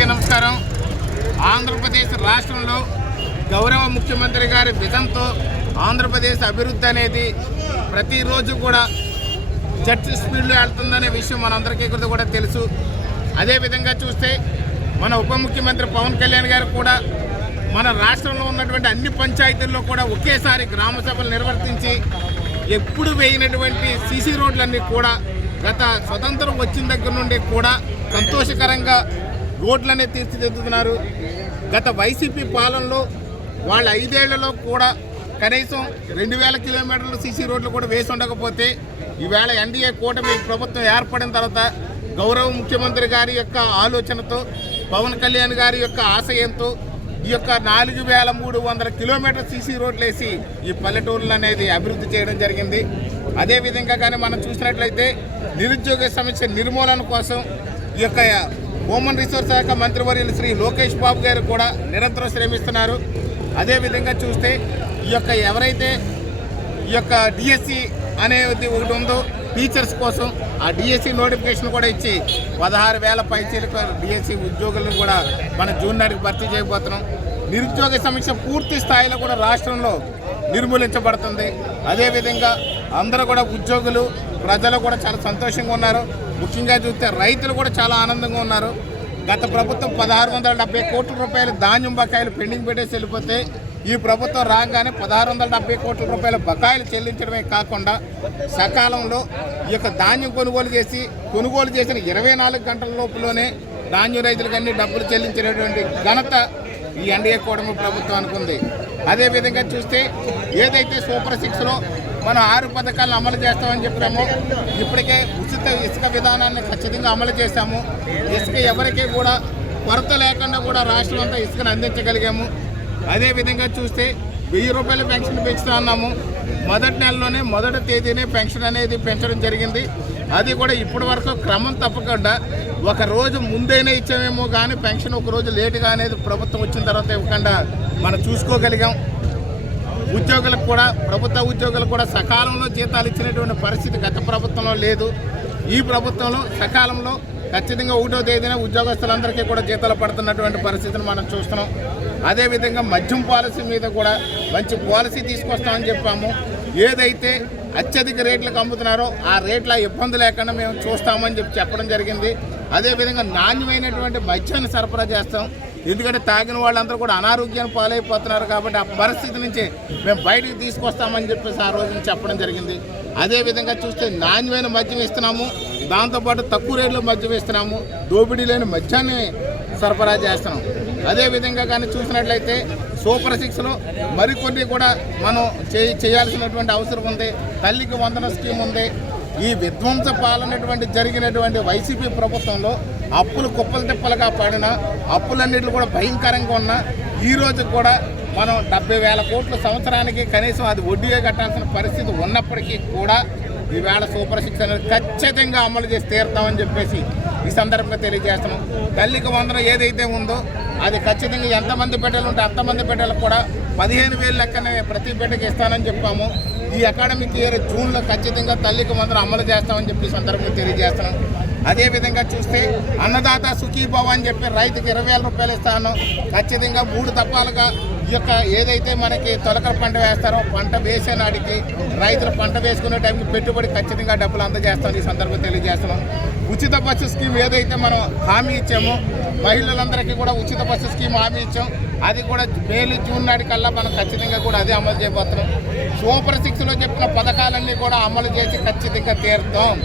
అందరికీ నమస్కారం. ఆంధ్రప్రదేశ్ రాష్ట్రంలో గౌరవ ముఖ్యమంత్రి గారి విజన్తో ఆంధ్రప్రదేశ్ అభివృద్ధి అనేది ప్రతిరోజు కూడా జెట్ స్పీడ్లో వెళ్తుందనే విషయం మనందరికీ కూడా తెలుసు. అదేవిధంగా చూస్తే మన ఉప ముఖ్యమంత్రి పవన్ కళ్యాణ్ గారు కూడా మన రాష్ట్రంలో ఉన్నటువంటి అన్ని పంచాయతీల్లో కూడా ఒకేసారి గ్రామ సభలు నిర్వర్తించి ఎప్పుడు వేయినటువంటి సీసీ రోడ్లన్నీ కూడా గత స్వతంత్రం వచ్చిన దగ్గర నుండి కూడా సంతోషకరంగా రోడ్లనే తీర్చిదిద్దుతున్నారు. గత వైసీపీ పాలనలో వాళ్ళ 5 ఏళ్లలో కూడా కనీసం 2000 కిలోమీటర్ల సీసీ రోడ్లు కూడా వేసి ఉండకపోతే ఈవేళ ఎన్డీఏ కూటమి ప్రభుత్వం ఏర్పడిన తర్వాత గౌరవ ముఖ్యమంత్రి గారి యొక్క ఆలోచనతో పవన్ కళ్యాణ్ గారి యొక్క ఆశయంతో ఈ యొక్క 4300 కిలోమీటర్ సీసీ రోడ్లు వేసి ఈ పల్లెటూర్లు అనేది అభివృద్ధి చేయడం జరిగింది. అదేవిధంగా కానీ మనం చూసినట్లయితే నిరుద్యోగ సమస్య నిర్మూలన కోసం ఈ యొక్క హ్యూమన్ రిసోర్స్ శాఖ మంత్రివర్యులు శ్రీ లోకేష్ బాబు గారు కూడా నిరంతరం శ్రమిస్తున్నారు. అదేవిధంగా చూస్తే ఈ యొక్క ఎవరైతే ఈ యొక్క డిఎస్సి అనేది ఒకటి ఉందో టీచర్స్ కోసం ఆ డిఎస్సి నోటిఫికేషన్ కూడా ఇచ్చి 16,000 పైచీలకు డిఎస్సి ఉద్యోగులను కూడా మన జూన్ నాటికి భర్తీ చేయబోతున్నాం. నిరుద్యోగ సమస్య పూర్తి స్థాయిలో కూడా రాష్ట్రంలో నిర్మూలించబడుతుంది. అదేవిధంగా అందరూ కూడా ఉద్యోగులు ప్రజలు కూడా చాలా సంతోషంగా ఉన్నారు. ముఖ్యంగా చూస్తే రైతులు కూడా చాలా ఆనందంగా ఉన్నారు. గత ప్రభుత్వం 1670 కోట్ల రూపాయలు ధాన్యం బకాయిలు పెండింగ్ పెట్టేసి వెళ్ళిపోతే ఈ ప్రభుత్వం రాగానే 1670 కోట్ల రూపాయల బకాయిలు చెల్లించడమే కాకుండా సకాలంలో ఈ యొక్క ధాన్యం కొనుగోలు చేసిన 24 గంటల లోపులోనే ధాన్యం రైతులకు అన్ని డబ్బులు చెల్లించినటువంటి ఘనత ఈ ఎన్డీఏ కూటమి ప్రభుత్వం అనుకుంది. అదేవిధంగా చూస్తే ఏదైతే సూపర్ 6లో మనం 6 పథకాలను అమలు చేస్తామని చెప్పామో ఇప్పటికే ఉచిత ఇసుక విధానాన్ని ఖచ్చితంగా అమలు చేశాము. ఇసుక ఎవరికీ కూడా కొరత లేకుండా కూడా రాష్ట్రం అంతా ఇసుకను అందించగలిగాము. అదేవిధంగా చూస్తే 1000 రూపాయల పెన్షన్ పెంచుతా ఉన్నాము. మొదటి నెలలోనే మొదటి తేదీనే పెన్షన్ అనేది పెంచడం జరిగింది. అది కూడా ఇప్పటి వరకు క్రమం తప్పకుండా ఒక రోజు ముందైనా ఇచ్చామేమో కానీ పెన్షన్ ఒక రోజు లేటుగా అనేది ప్రభుత్వం వచ్చిన తర్వాత ఇవ్వకుండా మనం చూసుకోగలిగాం. ఉద్యోగులకు కూడా ప్రభుత్వ ఉద్యోగులకు కూడా సకాలంలో జీతాలు ఇచ్చినటువంటి పరిస్థితి గత ప్రభుత్వంలో లేదు. ఈ ప్రభుత్వంలో సకాలంలో ఖచ్చితంగా 1వ తేదీన ఉద్యోగస్తులందరికీ కూడా జీతాలు పడుతున్నటువంటి పరిస్థితిని మనం చూస్తున్నాం. అదేవిధంగా మద్యం పాలసీ మీద కూడా మంచి పాలసీ తీసుకొస్తామని చెప్పాము. ఏదైతే అత్యధిక రేట్లకు అమ్ముతున్నారో ఆ రేట్ల ఇబ్బంది లేకుండా మేము చూస్తామని చెప్పడం జరిగింది. అదేవిధంగా నాణ్యమైనటువంటి మద్యాన్ని సరఫరా చేస్తాం. ఎందుకంటే తాగిన వాళ్ళందరూ కూడా అనారోగ్యాన్ని పాలైపోతున్నారు కాబట్టి ఆ పరిస్థితి నుంచి మేము బయటకు తీసుకొస్తామని చెప్పేసి ఆ రోజున చెప్పడం జరిగింది. అదేవిధంగా చూస్తే నాణ్యమైన మద్యం ఇస్తున్నాము, దాంతోపాటు తక్కువ రేట్లో మద్యం ఇస్తున్నాము, దోపిడీ లేని మద్యాన్ని సరఫరా చేస్తున్నాం. అదేవిధంగా కానీ చూసినట్లయితే సూపర్ 6లో మరికొన్ని కూడా మనం చేయాల్సినటువంటి అవసరం ఉంది. తల్లికి వందన స్కీమ్ ఉంది. ఈ విధ్వంస పాలనటువంటి జరిగినటువంటి వైసీపీ ప్రభుత్వంలో అప్పులు కుప్పలు తిప్పలుగా పడిన అప్పులన్నింటిలో కూడా భయంకరంగా ఉన్న ఈరోజు కూడా మనం 70,000 కోట్ల సంవత్సరానికి కనీసం అది వడ్డీయే కట్టాల్సిన పరిస్థితి ఉన్నప్పటికీ కూడా ఈవేళ సూపర్ 6 అనేది ఖచ్చితంగా అమలు చేసి తీరుతామని చెప్పేసి ఈ సందర్భంగా తెలియజేస్తున్నాం. తల్లికి వందనం ఏదైతే ఉందో అది ఖచ్చితంగా ఎంతమంది బిడ్డలు ఉంటే అంతమంది బిడ్డలకు కూడా 15,000 లెక్కనే ప్రతి బిడ్డకి ఇస్తానని చెప్పాము. ఈ అకాడమిక్ ఇయర్ జూన్లో ఖచ్చితంగా తల్లికి వందనం అమలు చేస్తామని చెప్పి ఈ సందర్భంగా తెలియజేస్తున్నాం. అదేవిధంగా చూస్తే అన్నదాత సుఖీభవ అని చెప్పి రైతుకి 20,000 రూపాయలు ఇస్తాను. ఖచ్చితంగా 3 దఫాలుగా ఈ యొక్క ఏదైతే మనకి తొలకర పంట వేస్తారో పంట వేసే నాటికి రైతులు పంట వేసుకునే టైంకి పెట్టుబడి ఖచ్చితంగా డబ్బులు అందజేస్తాం. ఈ సందర్భంగా తెలియజేస్తున్నాం. ఉచిత బస్సు స్కీమ్ ఏదైతే మనం హామీ ఇచ్చామో మహిళలందరికీ కూడా ఉచిత బస్సు స్కీమ్ హామీ ఇచ్చాం. అది కూడా మే జూన్ నాటికల్లా మనం ఖచ్చితంగా కూడా అదే అమలు చేయబోతున్నాం. సూపర్ 6లో చెప్పిన పథకాలన్నీ కూడా అమలు చేసి ఖచ్చితంగా తీరుతాం.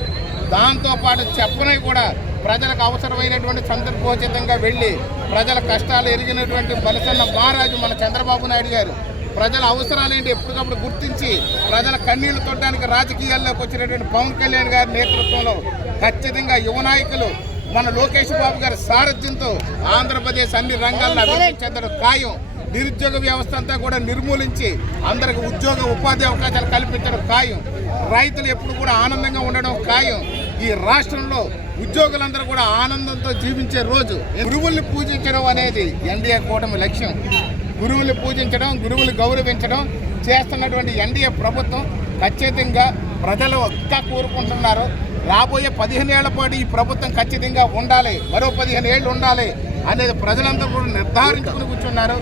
దాంతోపాటు చెప్పనవి కూడా ప్రజలకు అవసరమైనటువంటి సందర్భోచితంగా వెళ్ళి ప్రజల కష్టాలు ఎరిగినటువంటి బలిసన్న మహారాజు మన చంద్రబాబు నాయుడు గారు ప్రజల అవసరాలేంటి ఎప్పటికప్పుడు గుర్తించి ప్రజల కన్నీళ్లు తొట్టడానికి రాజకీయాల్లోకి వచ్చినటువంటి పవన్ కళ్యాణ్ గారి నేతృత్వంలో ఖచ్చితంగా యువ నాయకులు మన లోకేష్ బాబు గారి సారథ్యంతో ఆంధ్రప్రదేశ్ అన్ని రంగాల్లో అభివృద్ధి చెందడం ఖాయం. నిరుద్యోగ వ్యవస్థ అంతా కూడా నిర్మూలించి అందరికి ఉద్యోగ ఉపాధి అవకాశాలు కల్పించడం ఖాయం. రైతులు ఎప్పుడు కూడా ఆనందంగా ఉండడం ఖాయం. ఈ రాష్ట్రంలో ఉద్యోగులందరూ కూడా ఆనందంతో జీవించే రోజు. గురువుల్ని పూజించడం అనేది ఎన్డీఏ కూటమి లక్ష్యం. గురువుల్ని పూజించడం, గురువులు గౌరవించడం చేస్తున్నటువంటి ఎన్డీఏ ప్రభుత్వం ఖచ్చితంగా ప్రజలు ఇంకా కోరుకుంటున్నారు. రాబోయే 15 ఏళ్ల పాటు ఈ ప్రభుత్వం ఖచ్చితంగా ఉండాలి, మరో 15 ఏళ్ళు ఉండాలి. అనేది ప్రజలందరూ కూడా నిర్ధారించుకుని కూర్చున్నారు.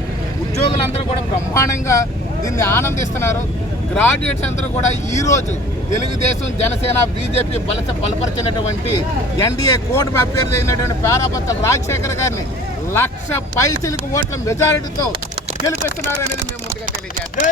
ఉద్యోగులందరూ కూడా బ్రహ్మాండంగా దీన్ని ఆనందిస్తున్నారు. గ్రాడ్యుయేట్స్ అందరూ కూడా ఈరోజు తెలుగుదేశం, జనసేన, బీజేపీ బలపరిచినటువంటి ఎన్డీఏ కూటమి అభ్యర్థి అయినటువంటి పేరాపత్ర రాజశేఖర్ గారిని 1,00,000 పైచిలకు ఓట్ల మెజారిటీతో గెలిపిస్తున్నారు అనేది మేము ముందుగా తెలియజేస్తాం.